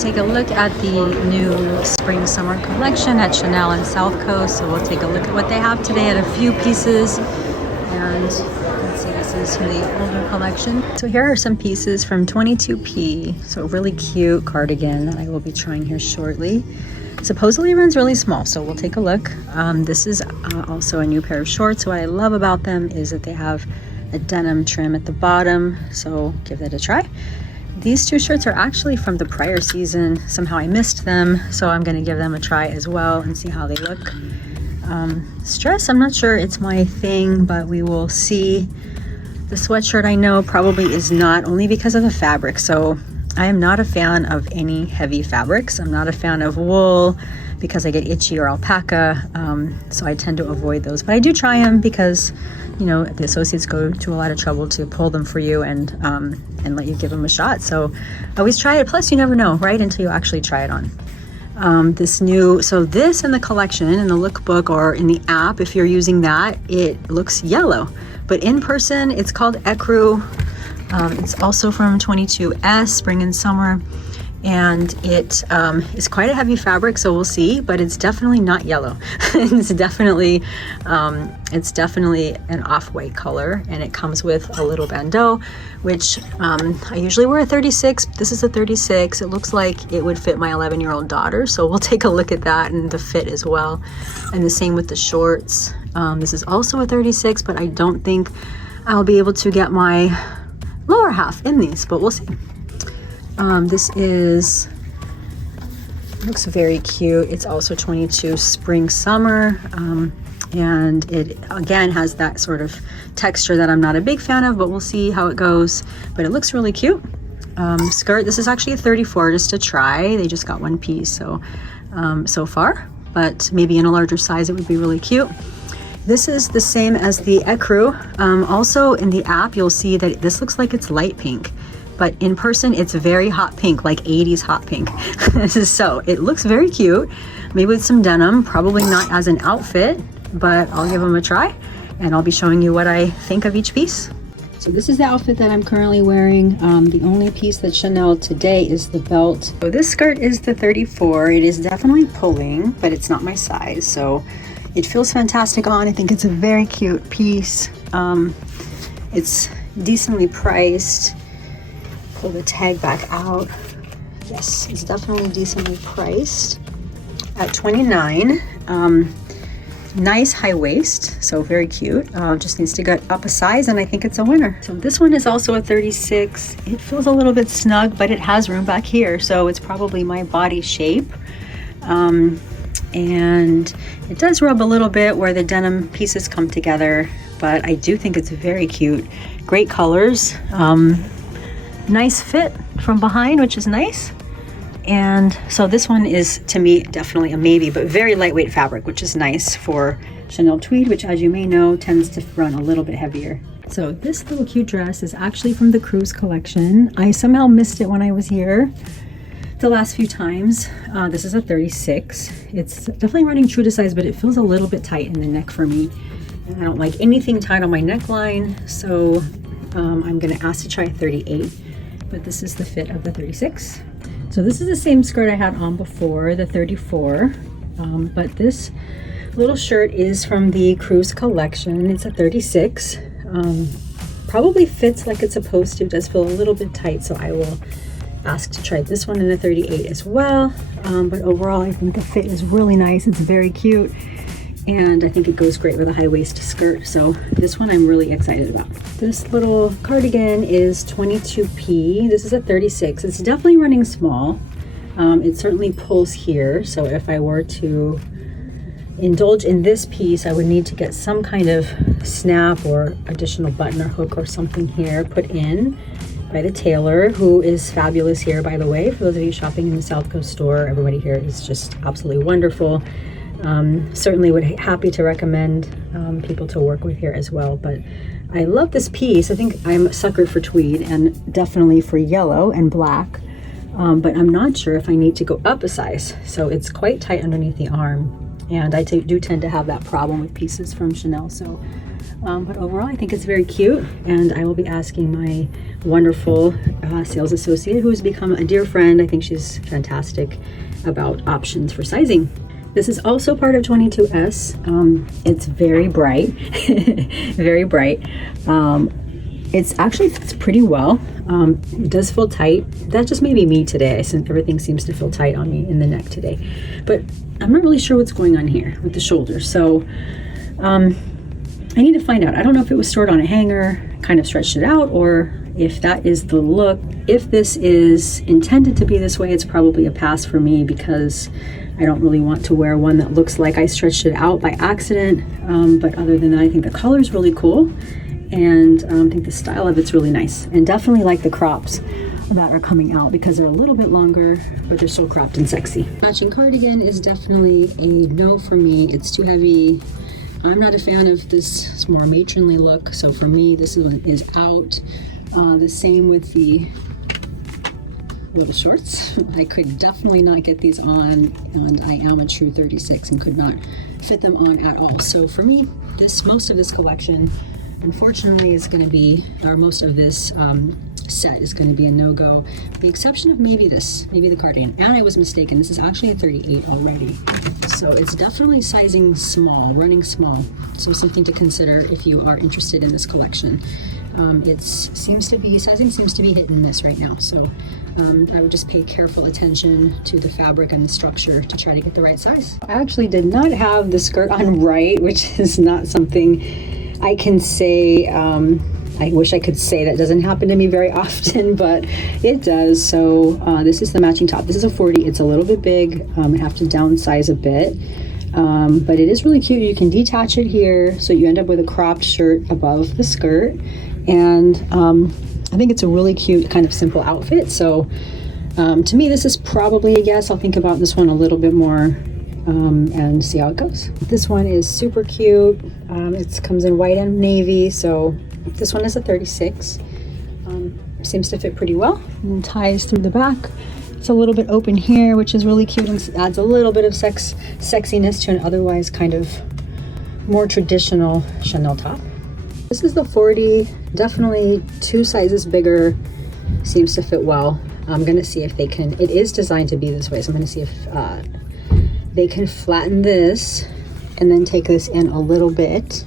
take a look at the new spring summer collection at Chanel and South Coast. So we'll take a look at what they have today at a few pieces. And let's see, this is from the older collection. So here are some pieces from 22P. So really cute cardigan that I will be trying here shortly. Supposedly runs really small, so we'll take a look. This is also a new pair of shorts. So what I love about them is that they have a denim trim at the bottom, so give that a try. These two shirts are actually from the prior season. Somehow I missed them, so I'm gonna give them a try as well and see how they look. Stress, I'm not sure it's my thing, but we will see. The sweatshirt I know probably is not, only because of the fabric. So I am not a fan of any heavy fabrics. I'm not a fan of wool because I get itchy, or alpaca, so I tend to avoid those. But I do try them because, you know, the associates go to a lot of trouble to pull them for you and let you give them a shot. So I always try it. Plus, you never know, right, until you actually try it on. This in the collection, in the lookbook or in the app, if you're using that, it looks yellow. But in person, it's called Ecru. It's also from 22S, spring and summer. And it is quite a heavy fabric, so we'll see, but it's definitely not yellow. it's definitely an off-white color, and it comes with a little bandeau, which I usually wear a 36. This is a 36. It looks like it would fit my 11-year-old daughter, so we'll take a look at that and the fit as well. And the same with the shorts. This is also a 36, but I don't think I'll be able to get my lower half in these, but we'll see. Looks very cute. It's also 22 spring summer, and it again has that sort of texture that I'm not a big fan of, but we'll see how it goes. But it looks really cute. Skirt, this is actually a 34, just to try. They just got one piece, so far, but maybe in a larger size it would be really cute. This is the same as the Ecru. Also in the app you'll see that this looks like it's light pink, but in person it's very hot pink, like 80s hot pink. So it looks very cute, maybe with some denim, probably not as an outfit, but I'll give them a try and I'll be showing you what I think of each piece. So this is the outfit that I'm currently wearing. The only piece that Chanel today is the belt. So this skirt is the 34. It is definitely pulling, but it's not my size, so it feels fantastic on. I think it's a very cute piece. It's decently priced. Pull the tag back out. Yes, it's definitely decently priced at $29. Nice high waist, so very cute. Just needs to get up a size, and I think it's a winner. So this one is also a 36. It feels a little bit snug, but it has room back here, so it's probably my body shape. And it does rub a little bit where the denim pieces come together, but I do think it's very cute. Great colors. Nice fit from behind, which is nice. And so this one is, to me, definitely a maybe, but very lightweight fabric, which is nice for Chanel tweed, which, as you may know, tends to run a little bit heavier. So this little cute dress is actually from the cruise collection. I somehow missed it when I was here the last few times. This is a 36. It's definitely running true to size, but it feels a little bit tight in the neck for me. And I don't like anything tight on my neckline, so I'm gonna ask to try a 38. But this is the fit of the 36. So this is the same skirt I had on before, the 34. But this little shirt is from the cruise collection. It's a 36. Probably fits like it's supposed to. It does feel a little bit tight, so I will ask to try this one in a 38 as well. But overall, I think the fit is really nice. It's very cute. And I think it goes great with a high waist skirt. So this one I'm really excited about. This little cardigan is 22P. This is a 36. It's definitely running small. It certainly pulls here. So if I were to indulge in this piece, I would need to get some kind of snap or additional button or hook or something here put in by the tailor, who is fabulous here, by the way. For those of you shopping in the South Coast store, everybody here is just absolutely wonderful. Certainly would happy to recommend people to work with here as well. But I love this piece. I think I'm a sucker for tweed and definitely for yellow and black. But I'm not sure if I need to go up a size. So it's quite tight underneath the arm. and I do tend to have that problem with pieces from Chanel. So, but overall, I think it's very cute, and I will be asking my wonderful sales associate, who has become a dear friend. I think she's fantastic about options for sizing. This is also part of 22S. It's very bright, very bright. It's actually fits pretty well. It does feel tight. That just may be me today. Everything seems to feel tight on me in the neck today. But I'm not really sure what's going on here with the shoulders. So I need to find out. I don't know if it was stored on a hanger, kind of stretched it out, or if that is the look. If this is intended to be this way, it's probably a pass for me, because I don't really want to wear one that looks like I stretched it out by accident. But other than that, I think the color is really cool, and I think the style of it's really nice, and definitely like the crops that are coming out, because they're a little bit longer, but they're still cropped and sexy. Matching cardigan is definitely a no for me. It's too heavy. I'm not a fan of this more matronly look, so for me, this one is out. The same with the little shorts. I could definitely not get these on, and I am a true 36 and could not fit them on at all. So for me, most of this collection, unfortunately, is going to be, or most of this set is going to be a no-go, with the exception of maybe the cardigan. And I was mistaken, this is actually a 38 already. So it's definitely sizing small, running small. So something to consider if you are interested in this collection. Sizing seems to be hit and miss right now. So I would just pay careful attention to the fabric and the structure to try to get the right size. I actually did not have the skirt on right, which is not something I can say. I wish I could say that doesn't happen to me very often, but it does. So this is the matching top. This is a 40. It's a little bit big. I have to downsize a bit, but it is really cute. You can detach it here, so you end up with a cropped shirt above the skirt, and I think it's a really cute kind of simple outfit. So to me, this is probably a yes. I'll think about this one a little bit more and see how it goes. This one is super cute. It comes in white and navy, so this one is a 36. Seems to fit pretty well, and ties through the back. It's a little bit open here, which is really cute and adds a little bit of sexiness to an otherwise kind of more traditional Chanel top. This is the 40, definitely 2 sizes bigger, seems to fit well. I'm gonna see if they can, it is designed to be this way, so I'm gonna see if they can flatten this and then take this in a little bit.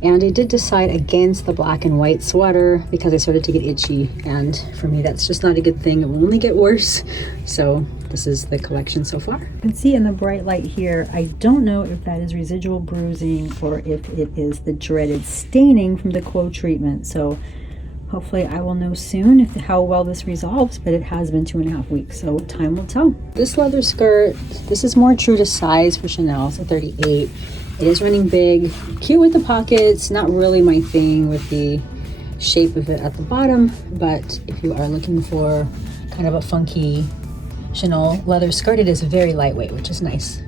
And I did decide against the black and white sweater because I started to get itchy, and for me that's just not a good thing. It will only get worse. So this is the collection so far. You can see in the bright light here, I don't know if that is residual bruising or if it is the dreaded staining from the Quo treatment. So hopefully I will know soon how well this resolves, but it has been 2.5 weeks, so time will tell. This leather skirt, this is more true to size for Chanel. It's a 38. It is running big, cute with the pockets, not really my thing with the shape of it at the bottom, but if you are looking for kind of a funky Chanel leather skirt, it is very lightweight, which is nice.